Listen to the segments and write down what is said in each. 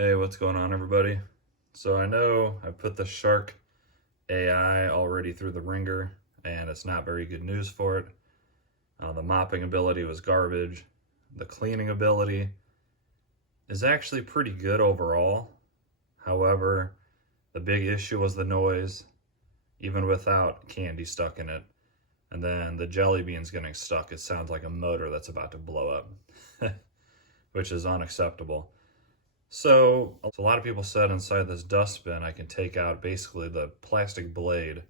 Hey, what's going on, everybody? So I know I put the Shark AI already through the ringer, and it's not very good news for it. The mopping ability was garbage. The cleaning ability is actually pretty good overall. However, the big issue was the noise, even without candy stuck in it. And then the jelly beans getting stuck. It sounds like a motor that's about to blow up, which is unacceptable. So a lot of people said inside this dustbin, I can take out basically the plastic blade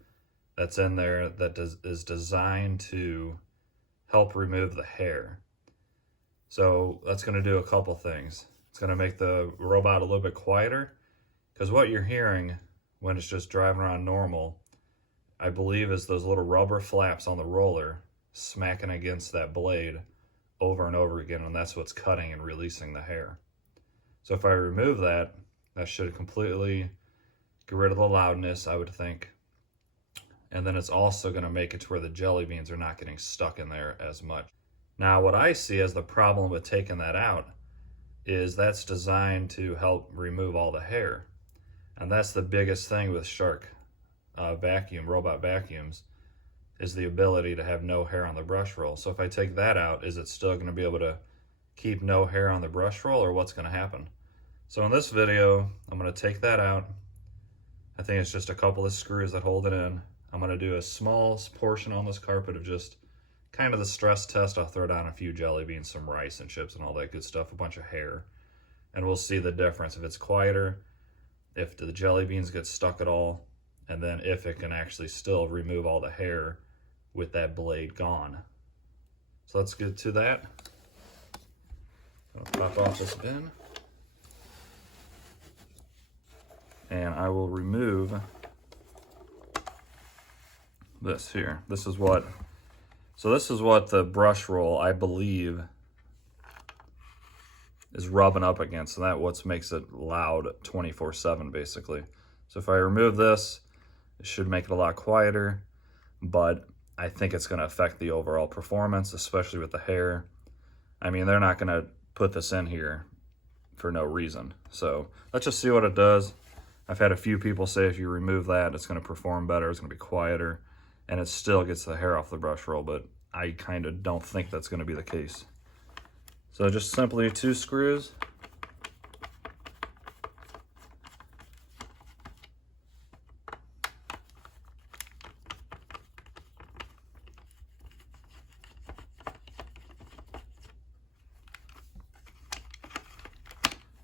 that's in there that is designed to help remove the hair. So that's going to do a couple things. It's going to make the robot a little bit quieter, because what you're hearing when it's just driving around normal, I believe, is those little rubber flaps on the roller smacking against that blade over and over again, and that's what's cutting and releasing the hair. So if I remove that, that should completely get rid of the loudness, I would think. And then it's also going to make it to where the jelly beans are not getting stuck in there as much. Now, what I see as the problem with taking that out is that's designed to help remove all the hair. And that's the biggest thing with Shark robot vacuums, is the ability to have no hair on the brush roll. So if I take that out, is it still going to be able to keep no hair on the brush roll, or what's going to happen? So in this video, I'm going to take that out. I think it's just a couple of screws that hold it in. I'm going to do a small portion on this carpet of just kind of the stress test. I'll throw down a few jelly beans, some rice and chips and all that good stuff, a bunch of hair, and we'll see the difference. If it's quieter, if the jelly beans get stuck at all, and then if it can actually still remove all the hair with that blade gone. So let's get to that. I'll pop off this bin, and I will remove this here. This is what the brush roll, I believe, is rubbing up against, and that's what makes it loud 24/7 basically. So if I remove this, it should make it a lot quieter, but I think it's going to affect the overall performance, especially with the hair. I mean, they're not going to put this in here for no reason. So let's just see what it does. I've had a few people say if you remove that, it's going to perform better, it's going to be quieter, and it still gets the hair off the brush roll, but I kind of don't think that's going to be the case. So just simply 2 screws.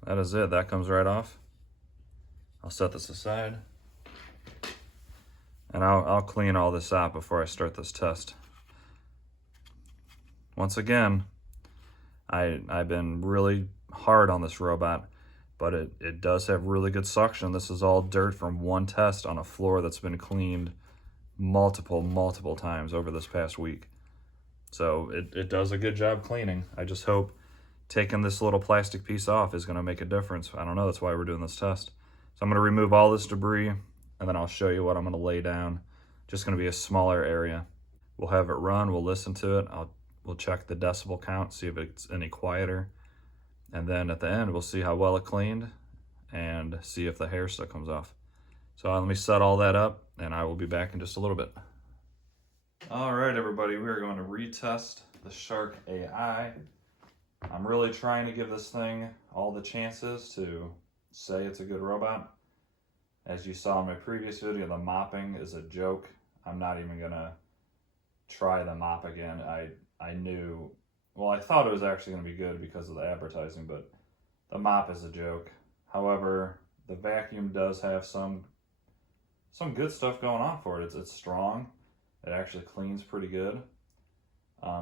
That is it. That comes right off. I'll set this aside, and I'll clean all this out before I start this test. Once again, I've been really hard on this robot, but it does have really good suction. This is all dirt from one test on a floor that's been cleaned multiple times over this past week. So it does a good job cleaning. I just hope taking this little plastic piece off is going to make a difference. I don't know, that's why we're doing this test. So I'm going to remove all this debris, and then I'll show you what I'm going to lay down. Just going to be a smaller area. We'll have it run, we'll listen to it, we'll check the decibel count, see if it's any quieter, and then at the end we'll see how well it cleaned and see if the hair still comes off. So let me set all that up, and I will be back in just a little bit. All right, everybody, we are going to retest the Shark AI. I'm really trying to give this thing all the chances to say it's a good robot. As you saw in my previous video, the mopping is a joke. I'm not even gonna try the mop again. I knew, well, I thought it was actually gonna be good because of the advertising, but the mop is a joke. However, the vacuum does have some good stuff going on for it. It's strong. It actually cleans pretty good.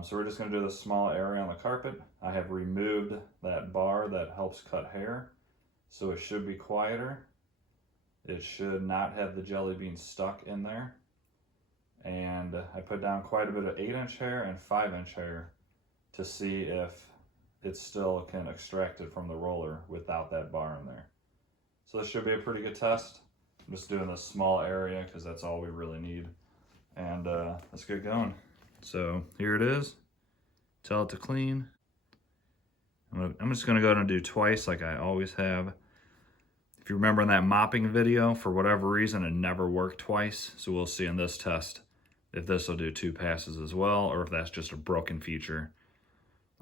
So we're just going to do this small area on the carpet. I have removed that bar that helps cut hair, so it should be quieter. It should not have the jelly beans stuck in there. And I put down quite a bit of 8-inch hair and 5-inch hair to see if it still can extract it from the roller without that bar in there. So this should be a pretty good test. I'm just doing this small area because that's all we really need. And let's get going. So here it is. Tell it to clean. I'm just gonna go ahead and do twice like I always have. If you remember in that mopping video, for whatever reason, it never worked twice. So we'll see in this test if this will do 2 passes as well, or if that's just a broken feature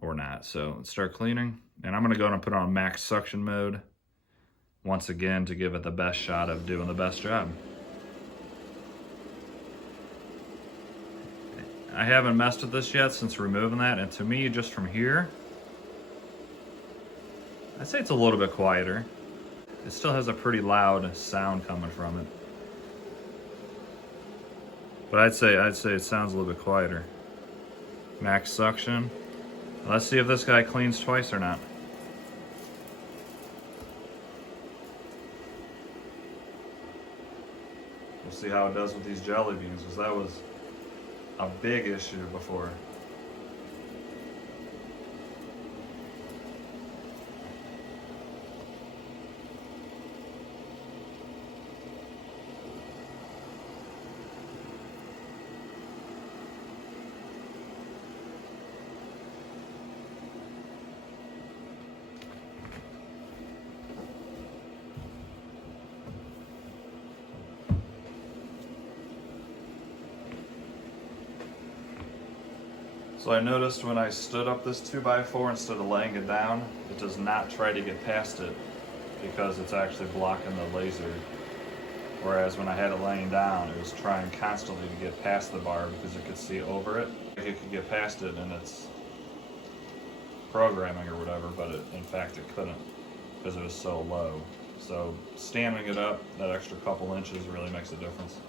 or not. So let's start cleaning. And I'm gonna go and put it on max suction mode once again to give it the best shot of doing the best job. I haven't messed with this yet since removing that, and to me, just from here, I'd say it's a little bit quieter. It still has a pretty loud sound coming from it. But I'd say it sounds a little bit quieter. Max suction. Let's see if this guy cleans twice or not. We'll see how it does with these jelly beans, because that was a big issue before. So I noticed when I stood up this 2x4 instead of laying it down, it does not try to get past it because it's actually blocking the laser. Whereas when I had it laying down, it was trying constantly to get past the bar because it could see over it. It could get past it in its programming or whatever, but in fact it couldn't because it was so low. So standing it up that extra couple inches really makes a difference.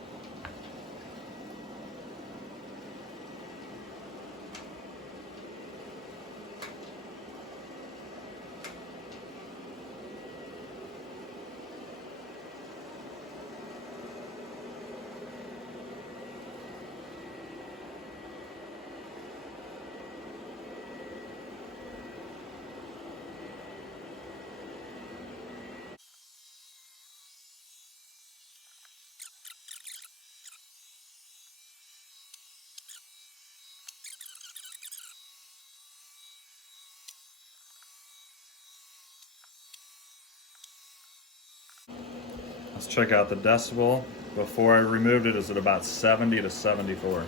Let's check out the decibel. Before I removed it, is at about 70 to 74.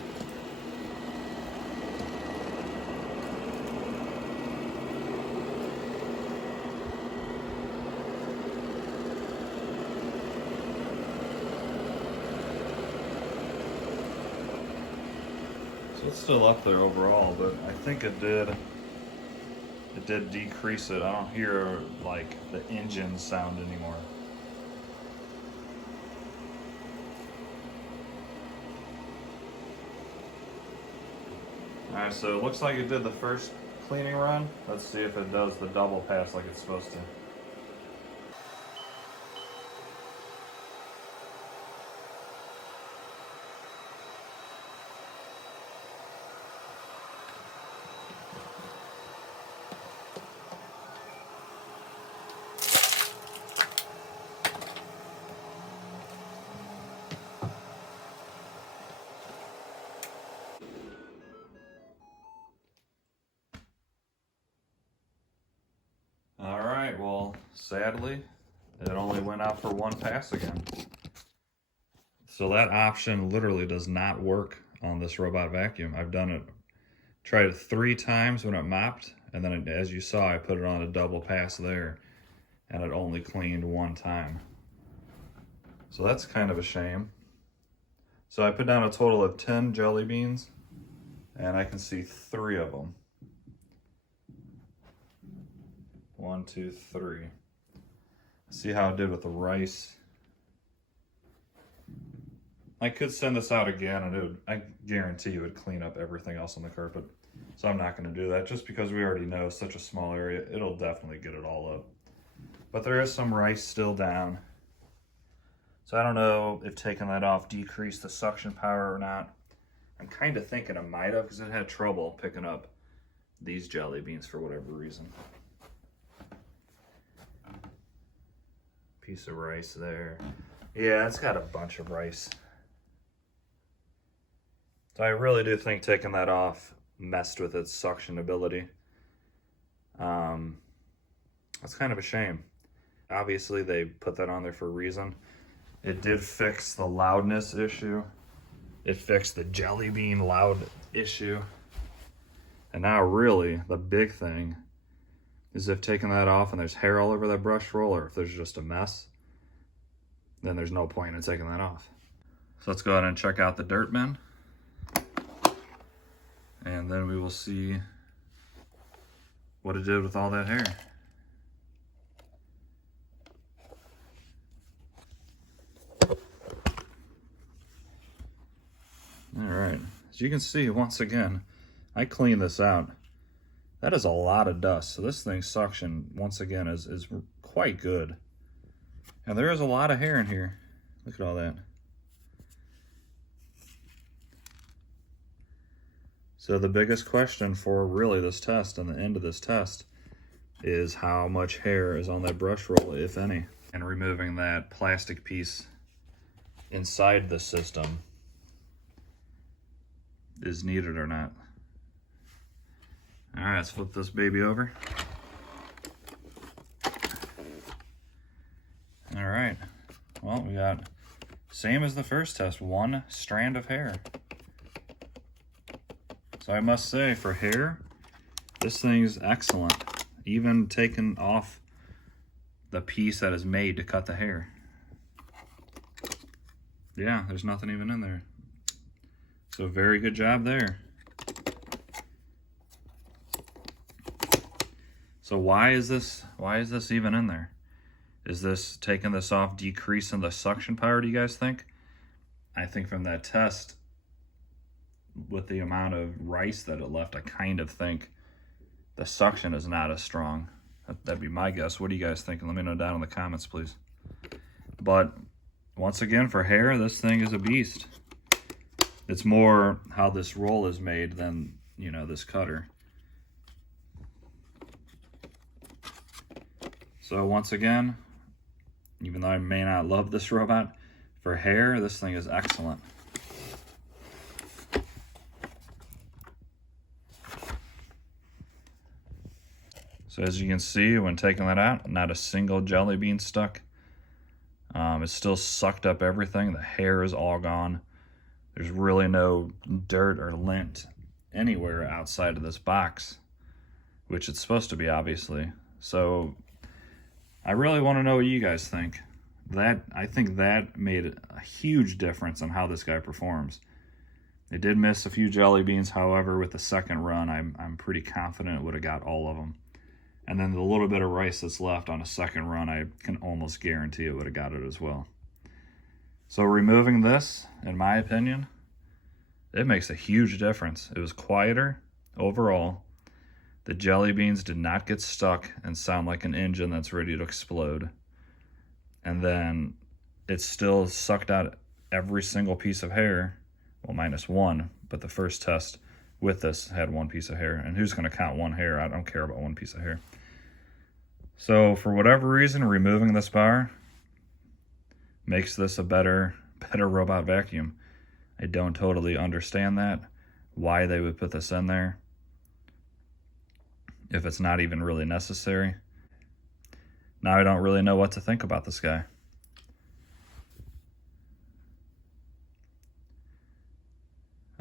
So it's still up there overall, but I think it did decrease it. I don't hear like the engine sound anymore. Alright, so it looks like it did the first cleaning run. Let's see if it does the double pass like it's supposed to. Alright, well, sadly, it only went out for 1 pass again. So that option literally does not work on this robot vacuum. I've done it, tried it 3 times when it mopped, and then as you saw, I put it on a double pass there, and it only cleaned 1 time. So that's kind of a shame. So I put down a total of 10 jelly beans, and I can see 3 of them. 1, 2, 3. See how it did with the rice. I could send this out again, and I guarantee you it would clean up everything else on the carpet. So I'm not going to do that just because we already know such a small area. It'll definitely get it all up. But there is some rice still down. So I don't know if taking that off decreased the suction power or not. I'm kind of thinking it might have because it had trouble picking up these jelly beans for whatever reason. Piece of rice there. Yeah, it's got a bunch of rice. So I really do think taking that off messed with its suction ability. That's kind of a shame. Obviously, they put that on there for a reason. It did fix the loudness issue. It fixed the jelly bean loud issue. And now really, the big thing is if taking that off and there's hair all over that brush roll, or if there's just a mess, then there's no point in taking that off. So let's go ahead and check out the dirt bin. And then we will see what it did with all that hair. All right, as you can see, once again, I cleaned this out. That is a lot of dust. So this thing's suction, once again, is quite good. And there is a lot of hair in here. Look at all that. So the biggest question for really this test and the end of this test is how much hair is on that brush roll, if any. And removing that plastic piece inside the system is needed or not. All right, let's flip this baby over. All right, well, we got, same as the first test, 1 strand of hair. So I must say, for hair, this thing's excellent. Even taking off the piece that is made to cut the hair. Yeah, there's nothing even in there. So very good job there. So why is this even in there? Is this taking this off decreasing the suction power, do you guys think? I think from that test, with the amount of rice that it left, I kind of think the suction is not as strong. That'd be my guess. What do you guys think? Let me know down in the comments, please. But once again, for hair, this thing is a beast. It's more how this roll is made than, you know, this cutter. So once again, even though I may not love this robot, for hair, this thing is excellent. So as you can see, when taking that out, not a single jelly bean stuck. It still sucked up everything. The hair is all gone. There's really no dirt or lint anywhere outside of this box, which it's supposed to be, obviously. So I really want to know what you guys think. I think that made a huge difference on how this guy performs. It did miss a few jelly beans, however, with the second run, I'm pretty confident it would have got all of them. And then the little bit of rice that's left on a second run, I can almost guarantee it would have got it as well. So removing this, in my opinion, it makes a huge difference. It was quieter overall. The jelly beans did not get stuck and sound like an engine that's ready to explode. And then it still sucked out every single piece of hair, well, minus 1, but the first test with this had 1 piece of hair. And who's going to count 1 hair? I don't care about 1 piece of hair. So for whatever reason, removing this bar makes this a better robot vacuum. I don't totally understand that, why they would put this in there if it's not even really necessary. Now I don't really know what to think about this guy.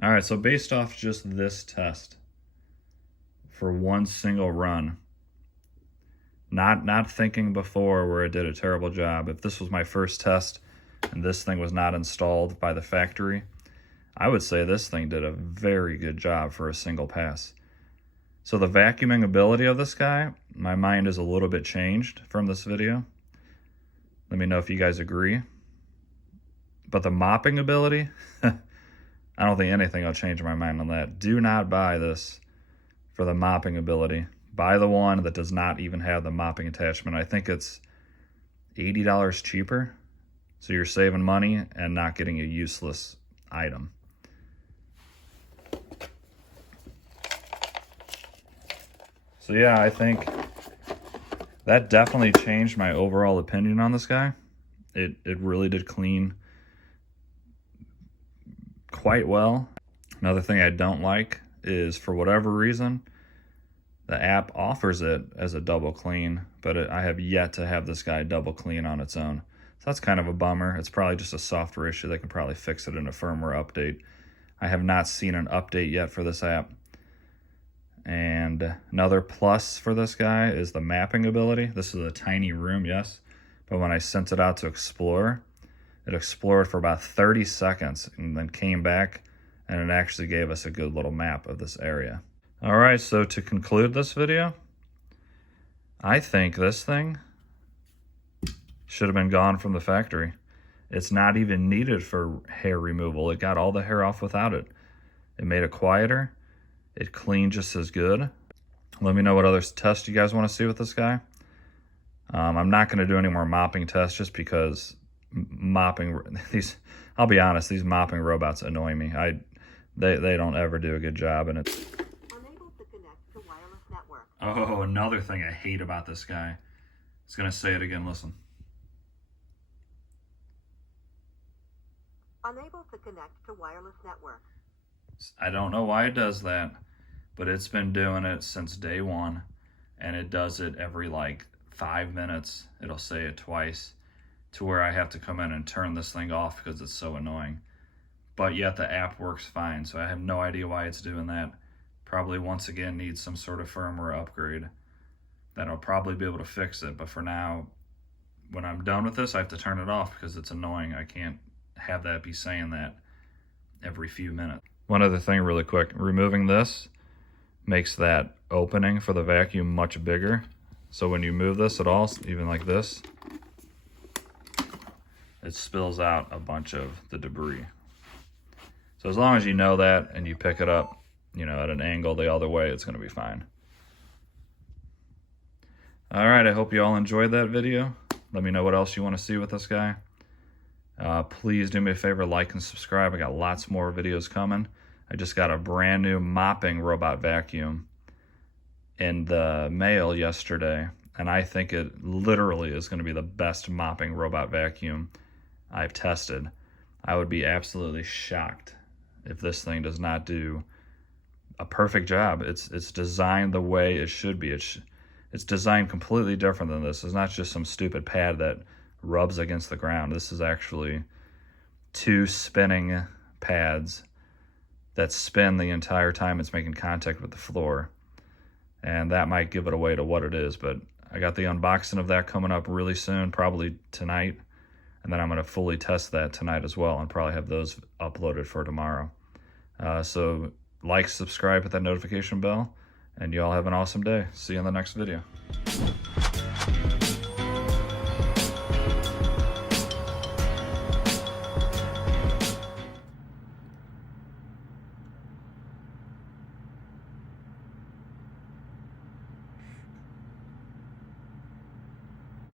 All right, so based off just this test for 1 single run, not thinking before where it did a terrible job, if this was my first test and this thing was not installed by the factory, I would say this thing did a very good job for a single pass. So the vacuuming ability of this guy, my mind is a little bit changed from this video. Let me know if you guys agree. But the mopping ability, I don't think anything will change my mind on that. Do not buy this for the mopping ability. Buy the one that does not even have the mopping attachment. I think it's $80 cheaper. So you're saving money and not getting a useless item. So yeah, I think that definitely changed my overall opinion on this guy. It really did clean quite well. Another thing I don't like is, for whatever reason, The app offers it as a double clean, but I have yet to have this guy double clean on its own. So that's kind of a bummer. It's probably just a software issue. They can probably fix it in a firmware update. I have not seen an update yet for this app. And another plus for this guy is the mapping ability. This is a tiny room, yes, but when I sent it out to explore, it explored for about 30 seconds and then came back, and it actually gave us a good little map of this area. All right, so to conclude this video, I think this thing should have been gone from the factory. It's not even needed for hair removal. It got all the hair off without it. It made it quieter. It cleaned just as good. Let me know what other tests you guys want to see with this guy. I'm not going to do any more mopping tests just because I'll be honest, these mopping robots annoy me. They don't ever do a good job, and it's Unable to connect to wireless network. Oh, another thing I hate about this guy. It's going to say it again, listen. Unable to connect to wireless network. I don't know why it does that, but it's been doing it since day one, and it does it every like 5 minutes. It'll say it twice, to where I have to come in and turn this thing off because it's so annoying. But yet the app works fine, so I have no idea why it's doing that. Probably once again needs some sort of firmware upgrade. Then I'll probably be able to fix it, but for now, when I'm done with this, I have to turn it off because it's annoying. I can't have that be saying that every few minutes. One other thing really quick, removing this makes that opening for the vacuum much bigger. So when you move this at all, even like this, it spills out a bunch of the debris. So as long as you know that and you pick it up, you know, at an angle the other way, it's gonna be fine. All right, I hope you all enjoyed that video. Let me know what else you wanna see with this guy. Please do me a favor, like and subscribe. I got lots more videos coming. I just got a brand new mopping robot vacuum in the mail yesterday, and I think it literally is going to be the best mopping robot vacuum I've tested. I would be absolutely shocked if this thing does not do a perfect job. It's designed the way it should be. It's designed completely different than this. It's not just some stupid pad that rubs against the ground. This is actually 2 spinning pads that spin the entire time it's making contact with the floor. And that might give it away to what it is, but I got the unboxing of that coming up really soon, probably tonight. And then I'm gonna fully test that tonight as well and probably have those uploaded for tomorrow. So like, subscribe, hit that notification bell, and you all have an awesome day. See you in the next video.